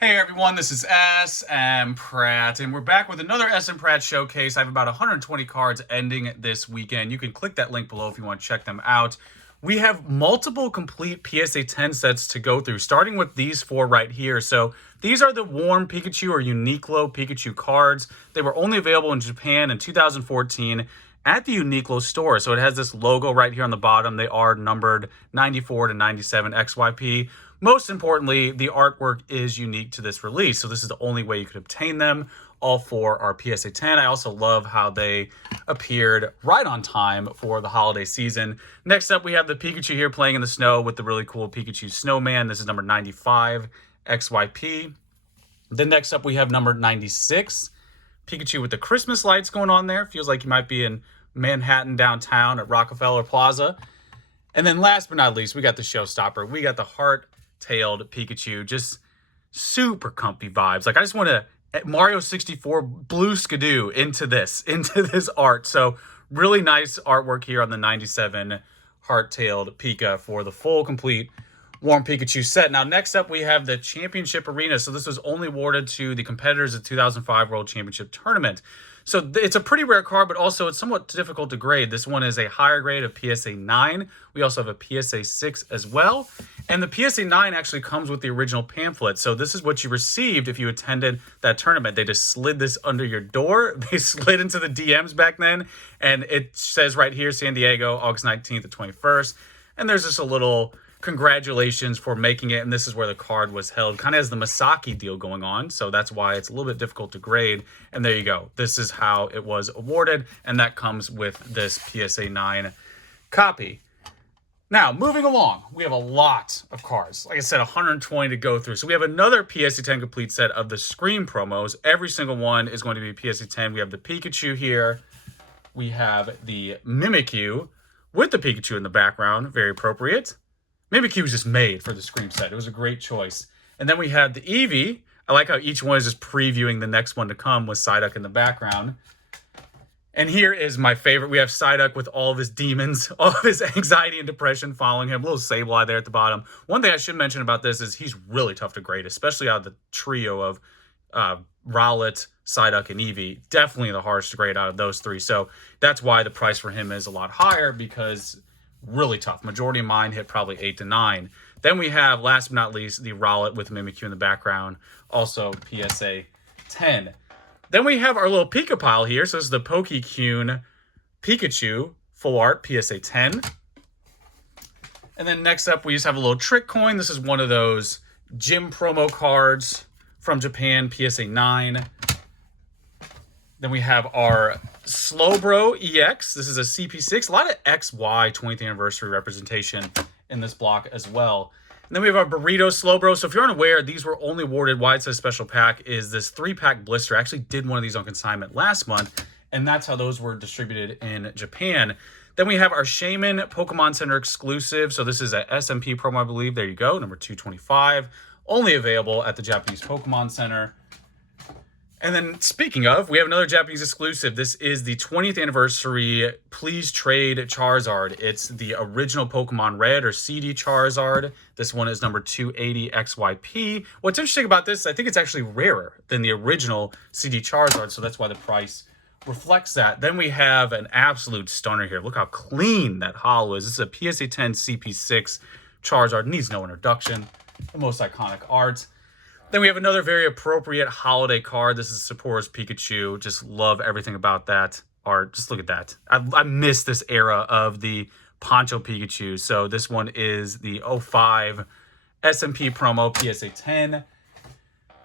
Hey everyone, this is smpratte, and we're back with another smpratte showcase. I have about 120 cards ending this weekend. You can click that link below if you want to check them out. We have multiple complete PSA 10 sets to go through, starting with these four right here. So these are the Warm Pikachu or Uniqlo Pikachu cards. They were only available in Japan in 2014 at the Uniqlo store. So it has this logo right here on the bottom. They are numbered 94 to 97 XYP. Most importantly, the artwork is unique to this release. So this is the only way you could obtain them. All four are PSA 10. I also love how they appeared right on time for the holiday season. Next up, we have the Pikachu here playing in the snow with the really cool Pikachu Snowman. This is number 95 XYP. Then next up, we have number 96. Pikachu with the Christmas lights going on there. Feels like you might be in Manhattan downtown at Rockefeller Plaza. And then last but not least, we got the showstopper. We got the heart-tailed Pikachu. Just super comfy vibes. Like, I just want to Mario 64 blue skidoo into this art. So really nice artwork here on the 97 heart-tailed Pika for the full complete Warm Pikachu set. Now, next up, we have the Championship Arena. So this was only awarded to the competitors of the 2005 World Championship Tournament. So it's a pretty rare card, but also it's somewhat difficult to grade. This one is a higher grade of PSA 9. We also have a PSA 6 as well. And the PSA 9 actually comes with the original pamphlet. So this is what you received if you attended that tournament. They just slid this under your door. They slid into the DMs back then. And it says right here, San Diego, August 19th to 21st. And there's just a little congratulations for making it, and this is where the card was held. Kind of has the Masaki deal going on, so that's why it's a little bit difficult to grade. And there you go. This is how it was awarded, and that comes with this PSA 9 copy. Now, moving along, we have a lot of cards. Like I said, 120 to go through. So we have another PSA 10 complete set of the Scream promos. Every single one is going to be PSA 10. We have the Pikachu here. We have the Mimikyu with the Pikachu in the background. Very appropriate. Mimikyu was just made for the Scream set. It was a great choice. And then we had the Eevee. I like how each one is just previewing the next one to come with Psyduck in the background. And here is my favorite. We have Psyduck with all of his demons, all of his anxiety and depression following him. A little Sableye there at the bottom. One thing I should mention about this is he's really tough to grade, especially out of the trio of Rowlet, Psyduck, and Eevee. Definitely the hardest to grade out of those three. So that's why the price for him is a lot higher, because really tough. Majority of mine hit probably 8 to 9. Then we have, last but not least, the Rowlet with Mimikyu in the background. Also PSA 10. Then we have our little Pika pile here. So this is the Pokecune Pikachu full art PSA 10. And then next up, we just have a little trick coin. This is one of those gym promo cards from Japan, PSA 9. Then we have our Slowbro EX. This is a CP6. A lot of XY 20th anniversary representation in this block as well. And then we have our Burrito Slowbro. So if you're unaware, these were only awarded, why it says special pack, is this 3-pack blister. I actually did one of these on consignment last month, and that's how those were distributed in Japan. Then we have our Shaman Pokemon Center exclusive. So this is a SMP promo, I believe. There you go, number 225. Only available at the Japanese Pokemon Center. And then, speaking of, we have another Japanese exclusive. This is the 20th anniversary Please Trade Charizard. It's the original Pokemon Red or CD Charizard. This one is number 280 XYP. What's interesting about this, I think it's actually rarer than the original CD Charizard, so that's why the price reflects that. Then we have an absolute stunner here. Look how clean that holo is. This is a PSA 10 CP6 Charizard. Needs no introduction. The most iconic art. Then we have another very appropriate holiday card. This is Sapporo's Pikachu. Just love everything about that art. Just look at that. I miss this era of the Poncho Pikachu. So this one is the 05 SMP promo, PSA 10.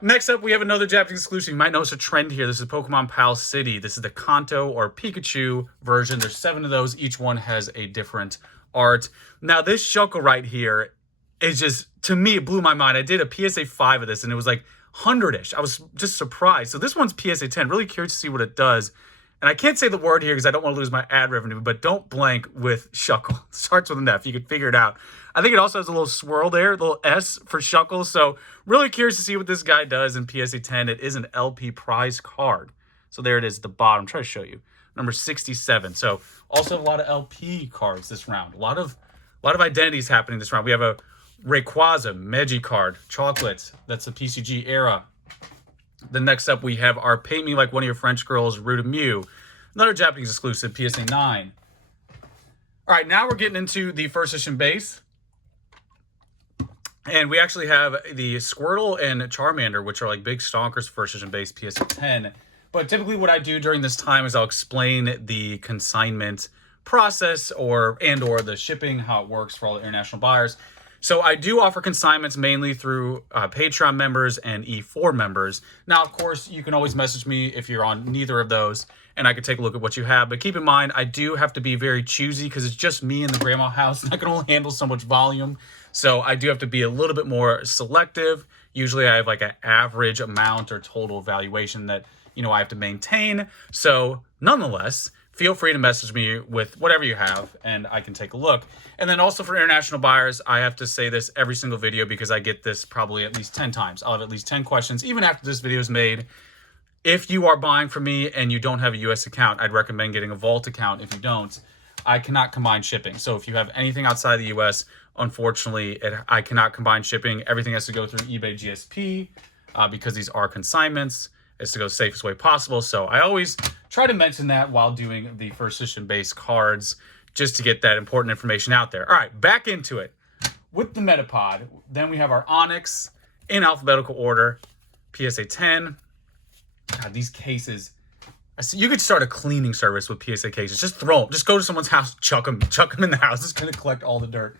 Next up, we have another Japanese exclusive. You might notice a trend here. This is Pokemon Pal City. This is the Kanto or Pikachu version. There's 7 of those. Each one has a different art. Now, this Shuckle right here, it's just, to me, it blew my mind. I did a PSA 5 of this, and it was like 100-ish. I was just surprised. So this one's PSA 10. Really curious to see what it does. And I can't say the word here because I don't want to lose my ad revenue, but don't blank with Shuckle. It starts with an F. You can figure it out. I think it also has a little swirl there, a little S for Shuckle. So really curious to see what this guy does in PSA 10. It is an LP prize card. So there it is at the bottom. Try to show you. Number 67. So also a lot of LP cards this round. A lot of identities happening this round. We have a Rayquaza, Magikarp, Chocolates. That's the PCG era. Then next up, we have our Paint Me Like One of Your French Girls, Root of Mew. Another Japanese exclusive, PSA 9. All right, now we're getting into the first edition base. And we actually have the Squirtle and Charmander, which are like big stonkers first edition base, PSA 10. But typically what I do during this time is I'll explain the consignment process or the shipping, how it works for all the international buyers. So I do offer consignments mainly through Patreon members and E4 members. Now, of course, you can always message me if you're on neither of those, and I can take a look at what you have. But keep in mind, I do have to be very choosy because it's just me in the grandma house, and I can only handle so much volume. So I do have to be a little bit more selective. Usually I have like an average amount or total valuation that, you know, I have to maintain. So nonetheless, feel free to message me with whatever you have, and I can take a look. And then also for international buyers, I have to say this every single video because I get this probably at least 10 times. I'll have at least 10 questions, even after this video is made. If you are buying from me and you don't have a US account, I'd recommend getting a Vault account. If you don't, I cannot combine shipping. So if you have anything outside the US, unfortunately, I cannot combine shipping. Everything has to go through eBay GSP because these are consignments. It's to go the safest way possible. So I always try to mention that while doing the first edition base cards, just to get that important information out there. All right, back into it. With the Metapod, then we have our Onyx in alphabetical order, PSA 10. God, these cases, you could start a cleaning service with PSA cases. Just throw them. Just go to someone's house, chuck them in the house. It's going to collect all the dirt.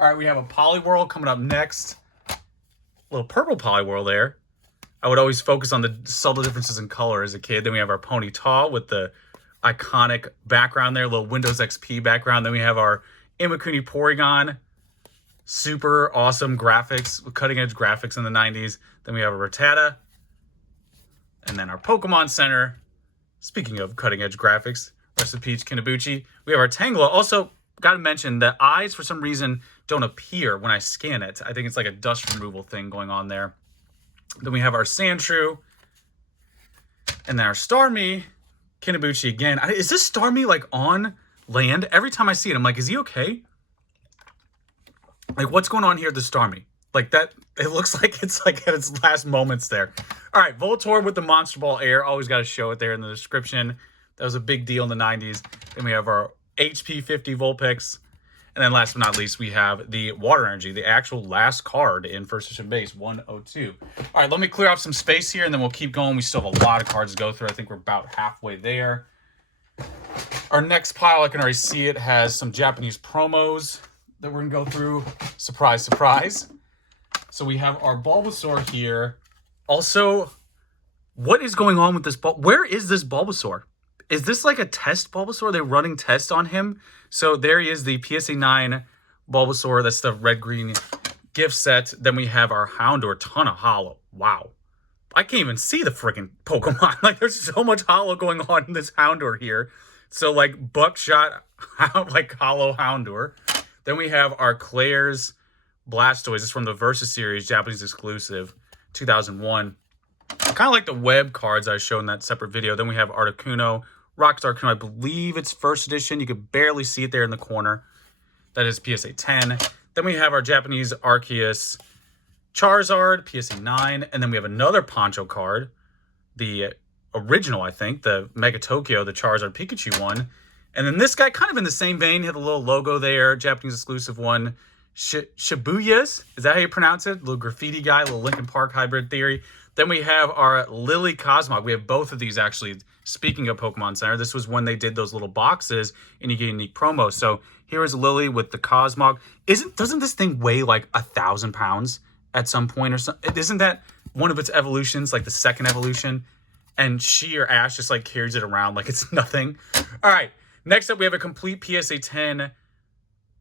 All right, we have a Poliwhirl coming up next. A little purple Poliwhirl there. I would always focus on the subtle differences in color as a kid. Then we have our Ponyta with the iconic background there, little Windows XP background. Then we have our Imakuni Porygon. Super awesome graphics, cutting edge graphics in the 90s. Then we have a Rattata. And then our Pokemon Center. Speaking of cutting edge graphics, Rest in Peach Kinabuchi. We have our Tangela. Also, got to mention the eyes for some reason don't appear when I scan it. I think it's like a dust removal thing going on there. Then we have our Sandshrew. And then our Starmie Kinabuchi again. Is this Starmie like on land? Every time I see it, I'm like, is he okay? Like, what's going on here with the Starmie? Like that, it looks like it's like at its last moments there. All right, Voltorb with the Monster Ball Air. Always got to show it there in the description. That was a big deal in the 90s. Then we have our HP 50 Vulpix. And then last but not least, we have the Water Energy, the actual last card in first edition base, 102. All right, let me clear off some space here, and then we'll keep going. We still have a lot of cards to go through. I think we're about halfway there. Our next pile, I can already see it, has some Japanese promos that we're going to go through. Surprise, surprise. So we have our Bulbasaur here. Also, what is going on with this Where is this Bulbasaur? Is this like a test Bulbasaur? They're running tests on him. So there he is, the PSA 9 Bulbasaur. That's the red-green gift set. Then we have our Houndour, ton of holo. Wow. I can't even see the freaking Pokemon. Like, there's so much holo going on in this Houndour here. So, like, buckshot, like, holo Houndour. Then we have our Claire's Blastoise. It's from the Versus series, Japanese exclusive, 2001. Kind of like the web cards I showed in that separate video. Then we have Articuno, Rockstar Articuno. I believe it's first edition. You could barely see it there in the corner. That is PSA 10. Then we have our Japanese Arceus Charizard, PSA 9. And then we have another Poncho card, the original, I think, the Mega Tokyo, the Charizard Pikachu one. And then this guy, kind of in the same vein, had a little logo there, Japanese exclusive one. Shibuyas, is that how you pronounce it? Little graffiti guy, little Linkin Park hybrid theory. Then we have our Lily Cosmog. We have both of these, actually. Speaking of Pokemon Center, this was when they did those little boxes and you get unique promos. So here is Lily with the Cosmog. Doesn't this thing weigh like 1,000 pounds at some point or something? Isn't that one of its evolutions, like the second evolution? And she or Ash just like carries it around like it's nothing. All right. Next up, we have a complete PSA 10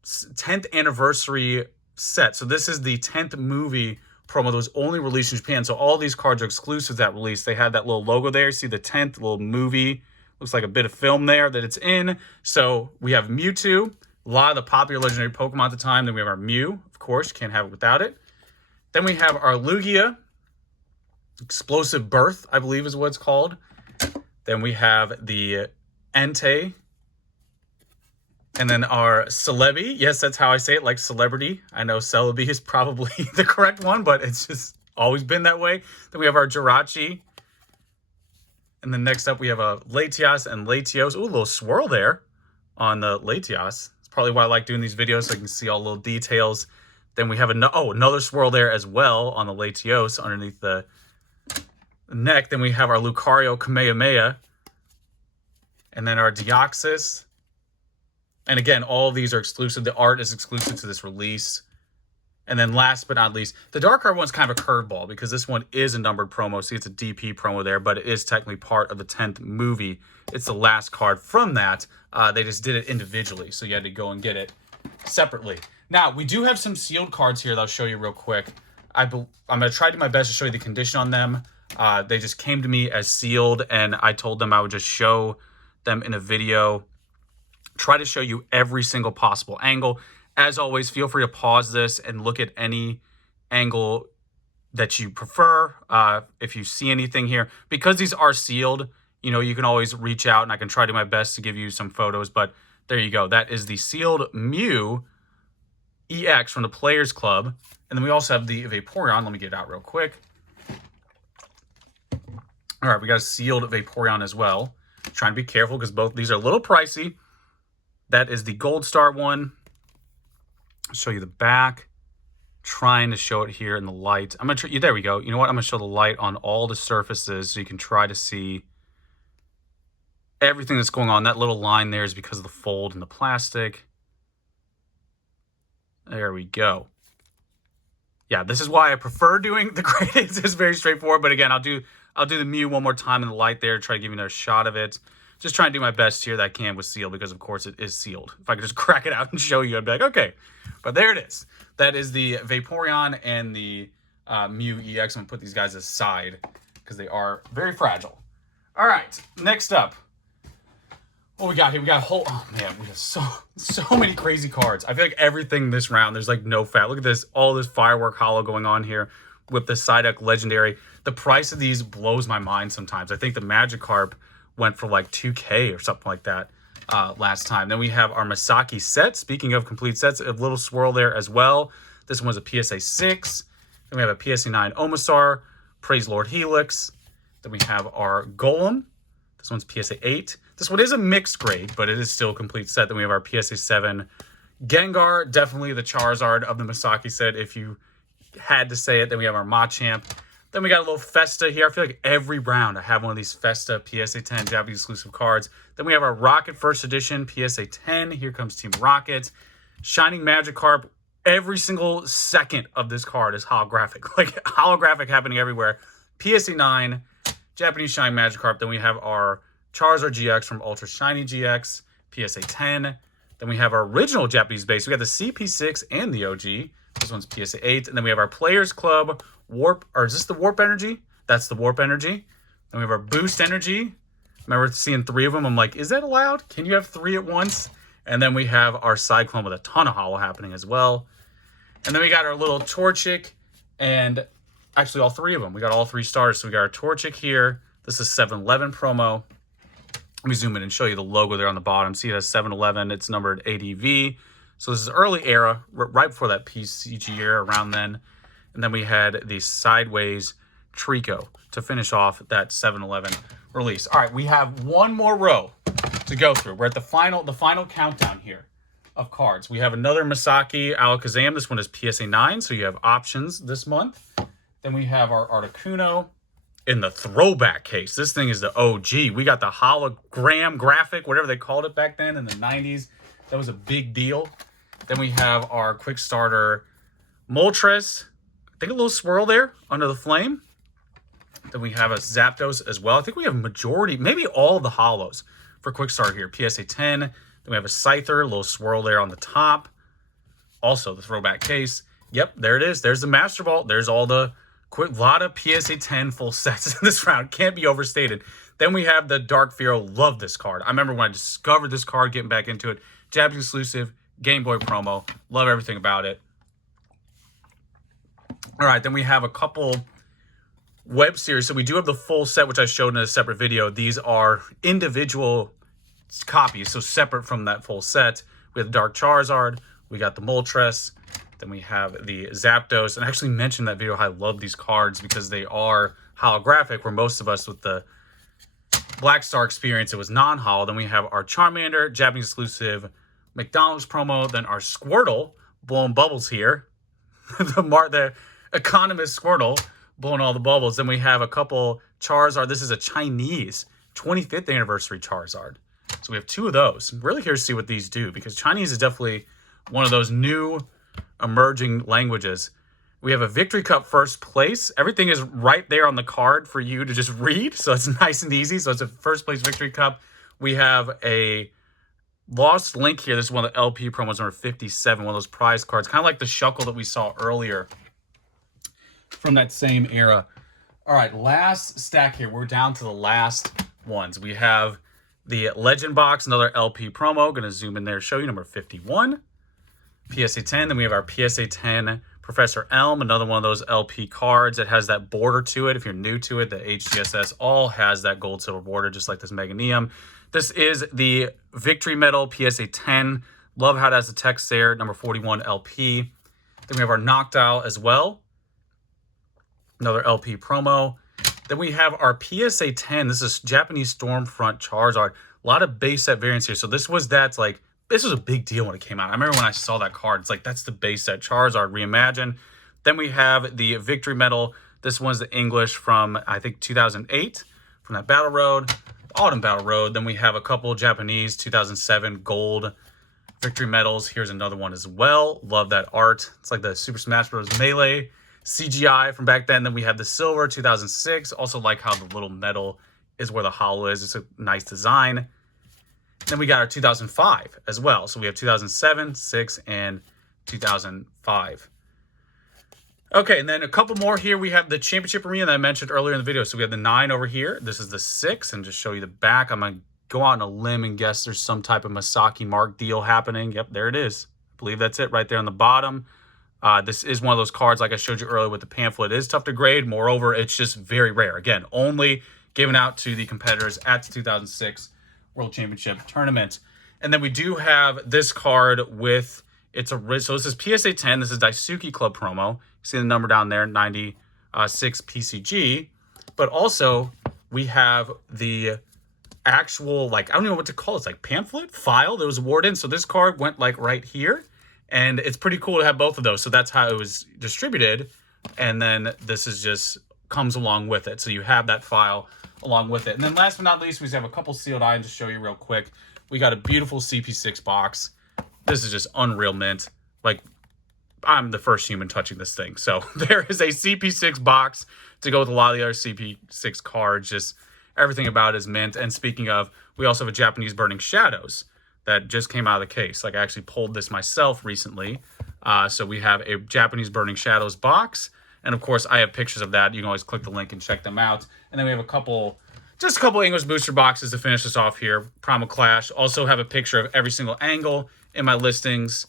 10th anniversary set. So this is the 10th movie promo that was only released in Japan. So all these cards are exclusive to that release. They had that little logo there. See the 10th little movie. Looks like a bit of film there that it's in. So we have Mewtwo, a lot of the popular legendary Pokemon at the time. Then we have our Mew, of course. Can't have it without it. Then we have our Lugia, Explosive Birth, I believe is what it's called. Then we have the Entei. And then our Celebi. Yes, that's how I say it, like celebrity. I know Celebi is probably the correct one, but it's just always been that way. Then we have our Jirachi. And then next up, we have a Latios and Latios. Ooh, a little swirl there on the Latios. It's probably why I like doing these videos, so I can see all the little details. Then we have another swirl there as well on the Latios underneath the neck. Then we have our Lucario Kamehameha. And then our Deoxys. And again, all of these are exclusive. The art is exclusive to this release. And then last but not least, the Dark Card one's kind of a curveball because this one is a numbered promo. See, it's a DP promo there, but it is technically part of the 10th movie. It's the last card from that. They just did it individually, so you had to go and get it separately. Now, we do have some sealed cards here that I'll show you real quick. I'm going to try to do my best to show you the condition on them. They just came to me as sealed, and I told them I would just show them in a video. Try to show you every single possible angle. As always, feel free to pause this and look at any angle that you prefer. If you see anything here, because these are sealed, you know, you can always reach out and I can try to do my best to give you some photos, but there you go. That is the sealed Mew EX from the Players Club. And then we also have the Vaporeon. Let me get it out real quick. All right, we got a sealed Vaporeon as well. Trying to be careful because both these are a little pricey. That is the Gold Star one. I'll show you the back. Trying to show it here in the light. I'm gonna there we go. You know what? I'm gonna show the light on all the surfaces so you can try to see everything that's going on. That little line there is because of the fold in the plastic. There we go. Yeah, this is why I prefer doing the grades. It's very straightforward. But again, I'll do the Mew one more time in the light there. Try to give you another shot of it. Just trying to do my best here. That can was sealed because, of course, it is sealed. If I could just crack it out and show you, I'd be like, okay. But there it is. That is the Vaporeon and the Mew EX. I'm going to put these guys aside because they are very fragile. All right, next up. What we got here? We got a whole... Oh, man, we have so many crazy cards. I feel like everything this round, there's like no fat. Look at this. All this Firework Hollow going on here with the Psyduck Legendary. The price of these blows my mind sometimes. I think the Magikarp went for like 2K or something like that last time. Then we have our Masaki set. Speaking of complete sets, a little swirl there as well. This one was a PSA 6. Then we have a PSA 9 Omastar, Praise Lord Helix. Then we have our Golem. This one's PSA 8. This one is a mixed grade, but it is still a complete set. Then we have our PSA 7 Gengar. Definitely the Charizard of the Masaki set if you had to say it. Then we have our Machamp. Then we got a little Festa here. I feel like every round I have one of these Festa PSA 10 Japanese exclusive cards. Then we have our Rocket First Edition PSA 10. Here comes Team Rocket. Shining Magikarp. Every single second of this card is holographic. Like holographic happening everywhere. PSA 9, Japanese Shining Magikarp. Then we have our Charizard GX from Ultra Shiny GX, PSA 10. Then we have our original Japanese base. We got the CP6 and the OG. This one's PSA 8. And then we have our Players Club Warp, or is this the Warp Energy? That's the Warp Energy. Then we have our Boost Energy. Remember seeing 3 of them. I'm like, is that allowed? Can you have 3 at once? And then we have our Cyclone with a ton of holo happening as well. And then we got our little Torchic, and actually all 3 of them. We got all 3 stars. So we got our Torchic here. This is 7-Eleven promo. Let me zoom in and show you the logo there on the bottom. See, it has 7-Eleven. It's numbered ADV. So this is early era, right before that PCG era, around then. And then we had the Sideways Trico to finish off that 7-Eleven release. All right, we have one more row to go through. We're at the final countdown here of cards. We have another Masaki Alakazam. This one is PSA 9, so you have options this month. Then we have our Articuno in the throwback case. This thing is the OG. We got the hologram graphic, whatever they called it back then in the 90s. That was a big deal. Then we have our quick starter Moltres. I think a little swirl there under the flame. Then we have a Zapdos as well. I think we have majority, maybe all of the holos for quick start here. PSA 10. Then we have a Scyther, a little swirl there on the top. Also the throwback case. Yep, there it is. There's the Master Vault. There's all the quick, lot of PSA 10 full sets in this round. Can't be overstated. Then we have the Dark Firo. Love this card. I remember when I discovered this card, getting back into it. Japanese exclusive, Game Boy promo. Love everything about it. All right, then we have a couple web series. So we do have the full set, which I showed in a separate video. These are individual copies, so separate from that full set. We have the Dark Charizard. We got the Moltres. Then we have the Zapdos. And I actually mentioned in that video how I love these cards because they are holographic, where most of us with the Black Star experience, it was non-holo. Then we have our Charmander, Japanese exclusive McDonald's promo. Then our Squirtle, blowing bubbles here. the economist Squirtle, blowing all the bubbles. Then we have a couple Charizard. This is a Chinese 25th anniversary Charizard. So we have 2 of those. I'm really curious to see what these do, because Chinese is definitely one of those new emerging languages. We have a Victory Cup first place. Everything is right there on the card for you to just read, so it's nice and easy. So it's a first place Victory Cup. We have a Lost Link here. This is one of the LP promos, number 57, one of those prize cards, kind of like the Shuckle that we saw earlier from that same era. All right, last stack here. We're down to the last ones. We have the Legend Box, another LP promo. Going to zoom in there, show you number 51. PSA 10. Then we have our PSA 10 Professor Elm, another one of those LP cards that has that border to it. If you're new to it, the HGSS all has that gold silver border, just like this Meganium. This is the Victory Medal PSA 10. Love how it has the text there, number 41 LP. Then we have our Noctowl as well, another LP promo. Then we have our PSA 10. This is Japanese Stormfront Charizard. A lot of base set variants here. So this was this was a big deal when it came out. I remember when I saw that card, it's like, that's the base set Charizard reimagined. Then we have the Victory Medal. This one's the English from, I think, 2008, from that Battle Road, Autumn Battle Road. Then we have a couple Japanese 2007 gold Victory Medals. Here's another one as well. Love that art. It's like the Super Smash Bros. Melee CGI from back then. Then we have the silver 2006. Also like how the little medal is where the holo is. It's a nice design. Then we got our 2005 as well. So we have 2007, 6, and 2005. Okay, and then a couple more here. We have the Championship Arena that I mentioned earlier in the video. So we have the 9 over here. This is the 6, and just show you the back. I'm going to go out on a limb and guess there's some type of Masaki Mark deal happening. Yep, there it is. I believe that's it right there on the bottom. This is one of those cards, like I showed you earlier with the pamphlet. It is tough to grade. Moreover, it's just very rare. Again, only given out to the competitors at the 2006 World Championship Tournament. And then we do have this card with, so this is PSA 10. This is Daisuke Club promo. You see the number down there, 96 PCG. But also, we have the actual, like, I don't know what to call it. It's like pamphlet file that was awarded. So this card went like right here. And it's pretty cool to have both of those. So that's how it was distributed. And then this is just comes along with it. So you have that file along with it. And then last but not least, we have a couple sealed items to show you real quick. We got a beautiful CP6 box. This is just unreal mint. Like, I'm the first human touching this thing. So there is a CP6 box to go with a lot of the other CP6 cards. Just everything about it is mint. And speaking of, we also have a Japanese Burning Shadows that just came out of the case. Like, I actually pulled this myself recently. So we have a Japanese Burning Shadows box. And of course, I have pictures of that. You can always click the link and check them out. And then we have just a couple English booster boxes to finish this off here. Primal Clash. Also have a picture of every single angle in my listings.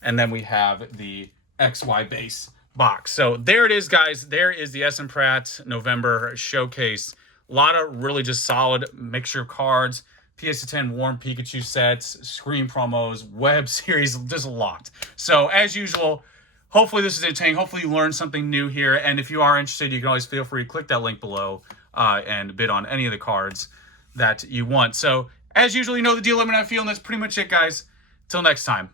And then we have the XY base box. So there it is, guys. There is the smpratte November showcase. A lot of really just solid mixture of cards. PSA 10 Warm Pikachu sets, Scream promos, web series, just a lot. So as usual, hopefully this is entertaining. Hopefully you learned something new here. And if you are interested, you can always feel free to click that link below and bid on any of the cards that you want. So as usual, you know the deal. Let me know how you feel, and that's pretty much it, guys. Till next time.